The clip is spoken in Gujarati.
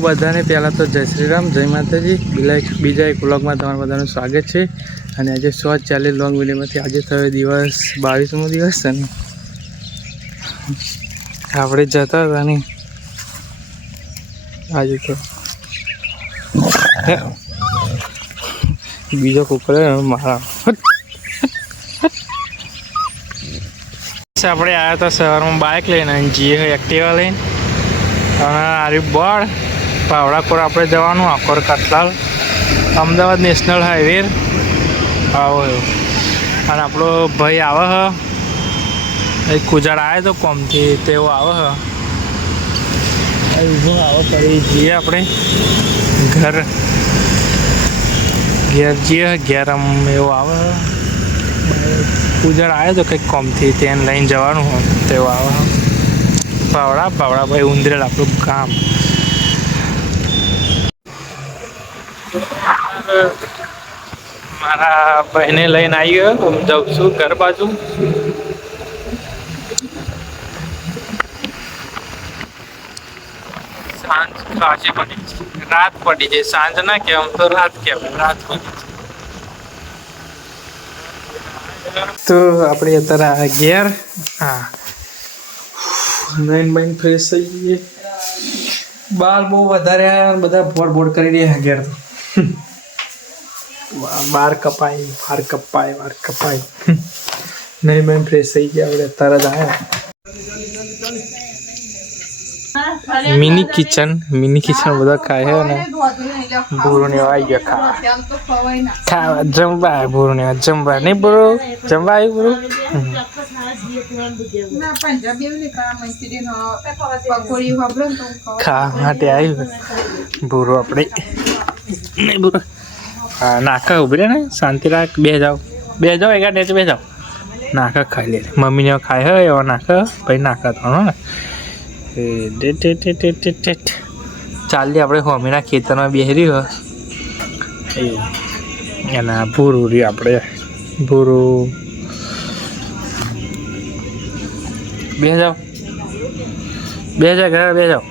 બધાને પહેલાં તો જય શ્રી રામ, જય માતાજી. બીજા એક વ્લોગમાં તમારું બધાનું સ્વાગત છે. અને આજે 140 લોંગ વિડીયોમાંથી આજે થયો દિવસ 22મો દિવસ છે ને આપણે જતા હતા ને આજે તો બીજો કુકર મારા આપણે આવ્યા હતા સવારમાં બાઇક લઈને જઈએ એક્ટિવા લઈને અને આરી બોર્ડ પાવડાકોર આપણે જવાનું આકોર કટલાલ અમદાવાદ નેશનલ હાઈવે આવો અને આપણો ભાઈ આવે હ એક કુજાડ આવે તો કોમથી તેઓ આવે હ ઊભો આવો કરી જઈએ આપણે ઘેર જઈએ ઘેર એવું આવે કુજાડ આવે તો કંઈક કોમથી તેને લઈને જવાનું હોય તેવું આવે પાવડા ભાઈ ઉંદરેલ આપણું ગામ. મારા ભાઈને લઈને આવી ગયો હું જાઉં છું ઘર બાજુ. સાંજ આજે પડી રાત પડી જાય સાંજ ના કહેવાય તો રાત કહેવાય રાત પડી તો આપણે અત્યારે ઘેર હા નાઈન ફ્રેશ થઈ ગઈએ. બાર બહુ વધારે બધા બોડ કરી રહ્યા ઘેર તો બાર કપાય નાઈન ફ્રેશ થઈ ગયા આપણે તરત આવ્યા. મિની કિચન બધા ખાય છે ને ભૂરણી આવી ગયા ખાવા જમવા ભૂરણી જમવા નહીં બરો જમવા આવી બરો ખાવા માટે આવ્યું ભૂરો આપણે નહીં બરો હા નાખા ઉભી રહે ને શાંતિ રાખ બે જાઓ એકા ડેચ બે જાઓ નાખા ખાઈ લે મમ્મીને ખાય હોય એવા નાખા પછી નાખા તો ને ચાલી આપણે હોમીના ખેતરમાં બેસરી હોય એના ભૂરું રહ્યું આપણે ભૂરું બે જાઓ ઘરે બે જાઓ